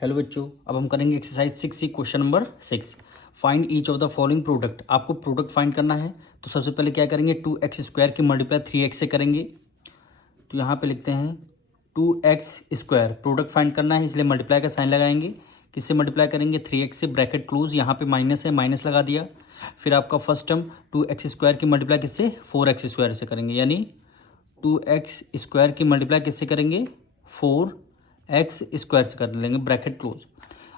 Hello बच्चों, अब हम करेंगे exercise 6 question number 6। Find each of the following product. आपको प्रोडक्ट फाइंड करना है तो सबसे पहले क्या करेंगे, 2x² की मल्टीप्लाई 3x से करेंगे। तो यहाँ पे लिखते हैं 2x²। प्रोडक्ट फाइंड करना है इसलिए मल्टीप्लाई का साइन लगाएंगे। किससे मल्टीप्लाई करेंगे, 3x से। ब्रैकेट क्लोज, यहाँ पे माइनस है, माइनस लगा दिया। फिर आपका फर्स्ट टर्म 2x² की मल्टीप्लाई किससे, 4x² से करेंगे, यानी 2x² की मल्टीप्लाई किससे करेंगे, 4x² से कर लेंगे, ब्रैकेट क्लोज।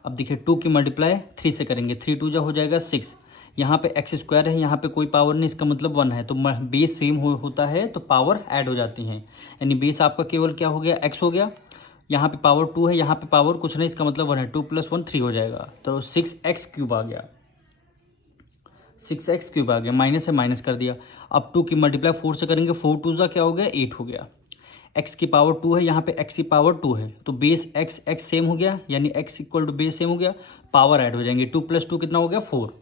अब देखिए 2 की मल्टीप्लाई 3 से करेंगे, 3 2 जा हो जाएगा 6। यहाँ पे x² है, यहाँ पे कोई पावर नहीं, इसका मतलब 1 है, तो बेस सेम होता है तो पावर ऐड हो जाती हैं। यानी बेस आपका केवल क्या हो गया, x हो गया। यहाँ पे पावर 2 है, यहाँ पे पावर कुछ नहीं, इसका मतलब 1 है। 2 + 1 3 हो जाएगा, तो 6x³ आ गया। 6x³ आ गया, माइनस है, माइनस कर दिया। अब 2 की मल्टीप्लाई 4 से करेंगे, 4 2 जा क्या हो गया, 8 हो गया। x की पावर 2 है, यहाँ पे x की पावर 2 है, तो बेस x सेम हो गया, यानी x equal to base same हो गया, पावर ऐड हो जाएंगे। 2 + 2 कितना हो गया, 4।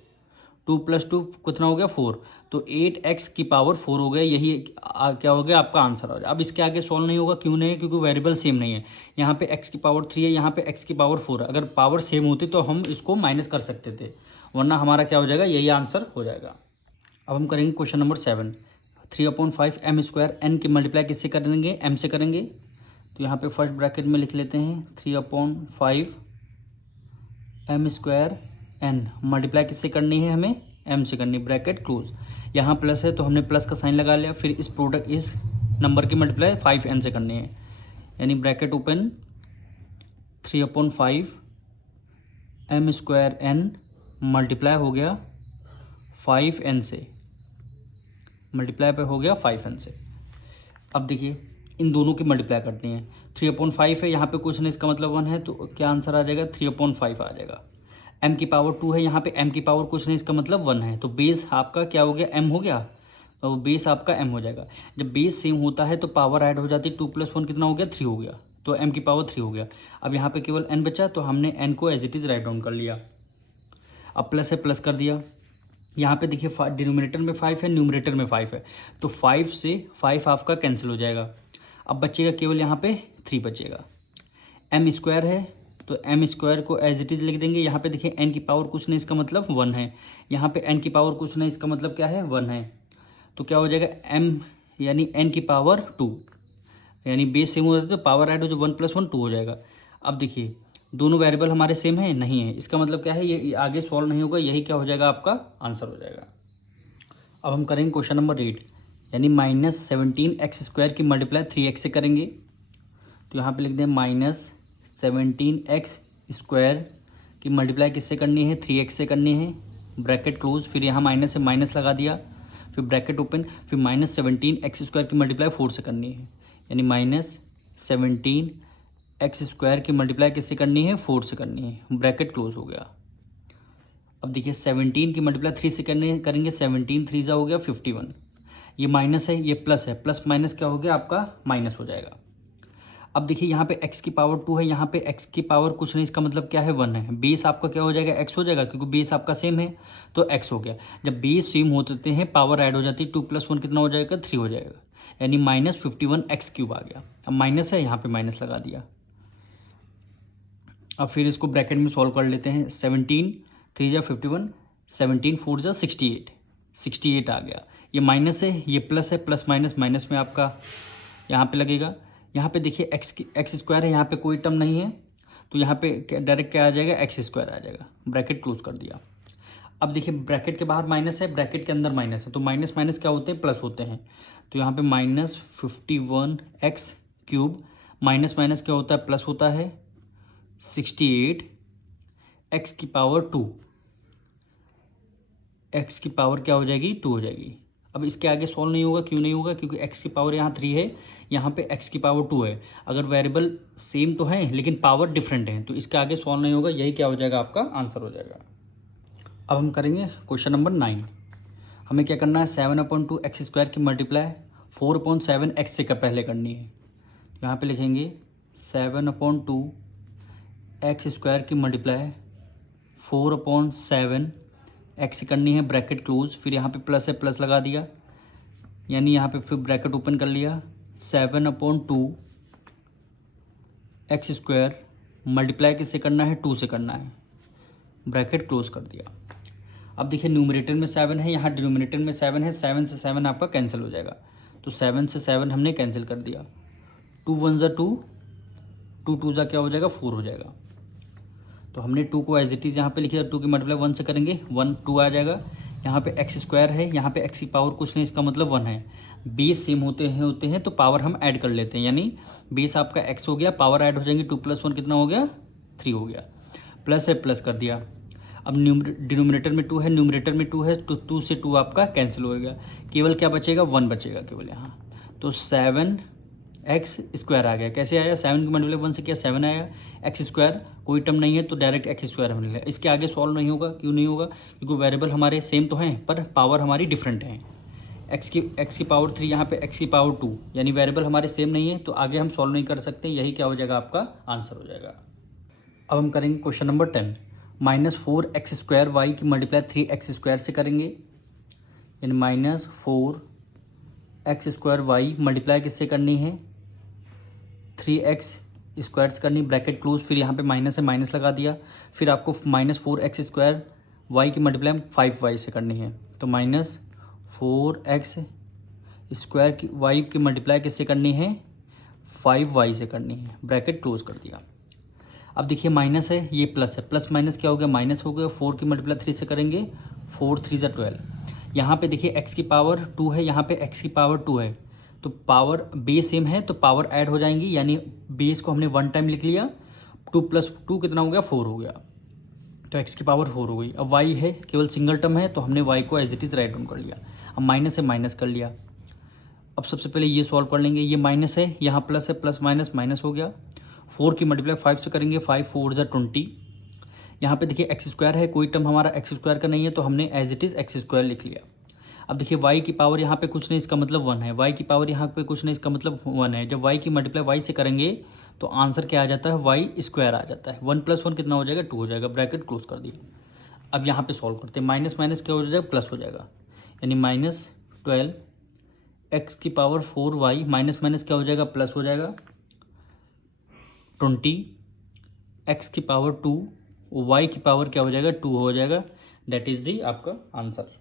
2 + 2 कितना हो गया, 4। तो 8x की पावर 4 हो गया। यही क्या हो गया, आपका आंसर हो गया। अब इसके आगे सॉल्व नहीं होगा, क्यों नहीं है, क्योंकि वेरिएबल सेम नहीं है। यहाँ पे x की पावर 3 है, यहाँ पे x की पावर 4 है। अगर पावर सेम होती तो हम इसको माइनस कर सकते थे, वरना हमारा क्या हो जाएगा, यही आंसर हो जाएगा। अब हम करेंगे क्वेश्चन नंबर 7। 3/5 m²। n की मल्टीप्लाई किससे करेंगे, m से करेंगे। तो यहाँ पे फर्स्ट ब्रैकेट में लिख लेते हैं 3/5 m² n। मल्टीप्लाई किससे करनी है, हमें m से करनी, ब्रैकेट क्लोज। यहाँ प्लस है तो हमने प्लस का साइन लगा लिया। फिर इस नंबर की मल्टीप्लाई 5n से करनी है, यानी bracket open 3/5 m² n multiply हो गया 5n से, मल्टीप्लाई पे हो गया 5n से। अब देखिए इन दोनों की मल्टीप्लाई करनी है। 3/5 है, यहाँ पे कुछ नहीं, इसका मतलब 1 है, तो क्या आंसर आ जाएगा, 3/5 आ जाएगा। m की पावर 2 है, यहाँ पे m की पावर कुछ नहीं, इसका मतलब 1 है, तो बेस आपका क्या हो गया, m हो गया, तो बेस आपका m हो जाएगा। जब बेस सेम होता है तो पावर ऐड हो जाती है। 2 + 1 कितना हो गया, 3 हो गया, तो m की पावर 3 हो गया। अब यहाँ पे केवल n बचा, तो हमने n को as it is write down कर लिया। अब प्लस है, प्लस कर दिया। यहाँ पे देखिए डिनोमिनेटर में 5 है, न्यूमरेटर में 5 है, तो 5 से 5 आपका कैंसिल हो जाएगा। अब बचेगा केवल यहाँ पे 3 बचेगा। m² है, तो m² को एज इट इज़ लिख देंगे। यहाँ पे देखिए n की पावर कुछ नहीं, इसका मतलब 1 है। यहाँ पे n की पावर कुछ नहीं, इसका मतलब क्या है, 1 है, तो क्या हो जाएगा m, यानी n की पावर 2, यानी बेस सेम हो जाता है तो पावर ऐड हो, जो 1 + 1 2 हो जाएगा। अब देखिए दोनों वेरिएबल हमारे सेम है, नहीं है, इसका मतलब क्या है, ये आगे सॉल्व नहीं होगा, यही क्या हो जाएगा, आपका आंसर हो जाएगा। अब हम करेंगे क्वेश्चन नंबर 8, यानी -17x² की मल्टीप्लाई 3x से करेंगे। तो यहाँ पे लिख दें -17x² की मल्टीप्लाई किससे करनी है, 3x से करनी है, ब्रैकेट क्लोज। फिर यहाँ माइनस है, माइनस लगा दिया, फिर ब्रैकेट ओपन। फिर -17x² की मल्टीप्लाई 4 से करनी है, यानी -17x² की मल्टीप्लाई किससे करनी है, 4 से करनी है, ब्रैकेट क्लोज हो गया। अब देखिए 17 की मल्टीप्लाई 3 से करेंगे, 17 3 जा हो गया 51। ये माइनस है, ये प्लस है, प्लस माइनस क्या हो गया, आपका माइनस हो जाएगा। अब देखिए यहाँ पे x की पावर 2 है, यहाँ पे x की पावर कुछ नहीं, इसका मतलब क्या है, 1 है। बेस आपका क्या हो जाएगा, x हो जाएगा, क्योंकि बेस आपका सेम है, तो x हो गया। जब बेस सेम होते हैं पावर ऐड हो जाती है। 2 + 1 कितना हो जाएगा, 3 हो जाएगा, यानी -51x³ आ गया। अब माइनस है, यहाँ पे माइनस लगा दिया। अब फिर इसको ब्रैकेट में सॉल्व कर लेते हैं। 17 3 जा 51, 17 4 जा 68, 68 आ गया। ये माइनस है, ये प्लस है, प्लस माइनस माइनस में आपका यहाँ पे लगेगा। यहाँ पे देखिए x² है, यहाँ पे कोई टर्म नहीं है, तो यहाँ पे डायरेक्ट क्या आ जाएगा, x² आ जाएगा, ब्रैकेट क्लोज कर दिया। अब देखिए ब्रैकेट के बाहर माइनस है, ब्रैकेट के अंदर माइनस है, तो माइनस माइनस क्या होते हैं, प्लस होते हैं। तो यहाँ पे -51x³ माइनस माइनस क्या होता है, प्लस होता है। 68 x की पावर 2, x की पावर क्या हो जाएगी, 2 हो जाएगी। अब इसके आगे सॉल्व नहीं होगा, क्यों नहीं होगा, क्योंकि x की पावर यहाँ 3 है, यहाँ पे x की पावर 2 है। अगर वेरिएबल सेम तो है लेकिन पावर डिफरेंट है, तो इसके आगे सॉल्व नहीं होगा, यही क्या हो जाएगा, आपका आंसर हो जाएगा। अब हम करेंगे क्वेश्चन नंबर 9। हमें क्या करना है, 7/2x² की मल्टीप्लाई 4/7x से पहले करनी है। यहाँ पे लिखेंगे 7/2x² की मल्टीप्लाई 4/7 x करनी है, ब्रैकेट क्लोज। फिर यहाँ पे प्लस है, प्लस लगा दिया, यानी यहाँ पे फिर ब्रैकेट ओपन कर लिया। 7/2x² मल्टीप्लाई किससे करना है, 2 से करना है, ब्रैकेट क्लोज कर दिया। अब देखिए न्यूमरेटर में 7 है, यहाँ डिनोमिनेटर में 7 है, 7 से 7 आपका कैंसिल हो जाएगा, तो 7 से 7 हमने कैंसिल कर दिया। 2 1 ज़ा 2, 2 2 ज़ा क्या हो जाएगा, 4 हो जाएगा। तो हमने 2 को एज इट इज़ यहाँ पे लिख दिया, 2 की मल्टीप्लाई 1 से करेंगे 1 2 आ जाएगा। यहाँ पे एक्स स्क्वायर है, यहाँ पे एक्स की पावर कुछ नहीं, इसका मतलब 1 है। बेस सेम होते हैं तो पावर हम ऐड कर लेते हैं, यानी बेस आपका एक्स हो गया, पावर ऐड हो जाएंगे, 2 + 1 कितना हो गया, 3 हो गया। प्लस है, प्लस कर दिया। अब डिनोमिनेटर में 2 है, न्यूमरेटर में 2 है, तो 2 से 2 आपका कैंसिल हो गया, केवल क्या बचेगा, 1 बचेगा केवल यहाँ। तो 7x² आ गया। कैसे आया, 7 की मल्टीप्लाई 1 से किया 7 आया, एक्स स्क्वायर कोई टर्म नहीं है तो डायरेक्ट x² हमने लिया। इसके आगे सॉल्व नहीं होगा, क्यों नहीं होगा, क्योंकि वेरिएबल हमारे सेम तो हैं पर पावर हमारी डिफरेंट है। x की पावर 3, यहाँ पे x की पावर 2, यानी वेरिएबल हमारे सेम नहीं है तो आगे हम सॉल्व नहीं कर सकते। यही क्या हो जाएगा, आपका आंसर हो जाएगा। अब हम करेंगे क्वेश्चन नंबर 10। -4x² y की मल्टीप्लाई 3x² से करेंगे, यानी -4x² y मल्टीप्लाई किससे करनी है, 3x² से करनी, ब्रैकेट क्लोज, फिर यहाँ पे माइनस है, माइनस लगा दिया। फिर आपको -4x² y की मल्टीप्लाई 5y से करनी है, तो -4x² की y की मल्टीप्लाई किससे करनी है, 5y से करनी है, ब्रैकेट क्लोज कर दिया। अब देखिए माइनस है, ये प्लस है, प्लस माइनस क्या हो गया, माइनस हो गया। 4 की मल्टीप्लाई 3 से करेंगे, 4 3 ज़ा 12। यहाँ पे देखिए x की पावर 2 है, यहाँ पे x की पावर 2 है, तो पावर बेस सेम है तो पावर ऐड हो जाएंगी, यानी बेस को हमने 1 टाइम लिख लिया, 2 + 2 कितना हो गया, 4 हो गया, तो x की पावर 4 हो गई। अब y है, केवल सिंगल टर्म है तो हमने y को as it is write down कर लिया। अब माइनस से माइनस कर लिया। अब सबसे पहले ये सॉल्व कर लेंगे, ये माइनस है, यहाँ प्लस है, प्लस माइनस माइनस हो गया। 4 की मल्टीप्लाई 5 से करेंगे, 5 4 ज़ा 20। यहाँ पे देखिए x² है, कोई टर्म हमारा x² का नहीं है तो हमने एज इट इज़ x² लिख लिया। अब देखिए y की पावर यहाँ पे कुछ नहीं, इसका मतलब 1 है, y की पावर यहाँ पे कुछ नहीं, इसका मतलब 1 है। जब y की मल्टीप्लाई y से करेंगे तो आंसर क्या आ जाता है, y² आ जाता है। 1 + 1 कितना हो जाएगा, 2 हो जाएगा, ब्रैकेट क्लोज कर दिया। अब यहाँ पे सॉल्व करते हैं, माइनस माइनस क्या हो जाएगा, प्लस हो जाएगा, यानी -12 x की पावर 4y माइनस माइनस क्या हो जाएगा, प्लस हो जाएगा, 20 x की पावर 2 y की पावर क्या हो जाएगा, 2 हो जाएगा। दैट इज़ दी आपका आंसर।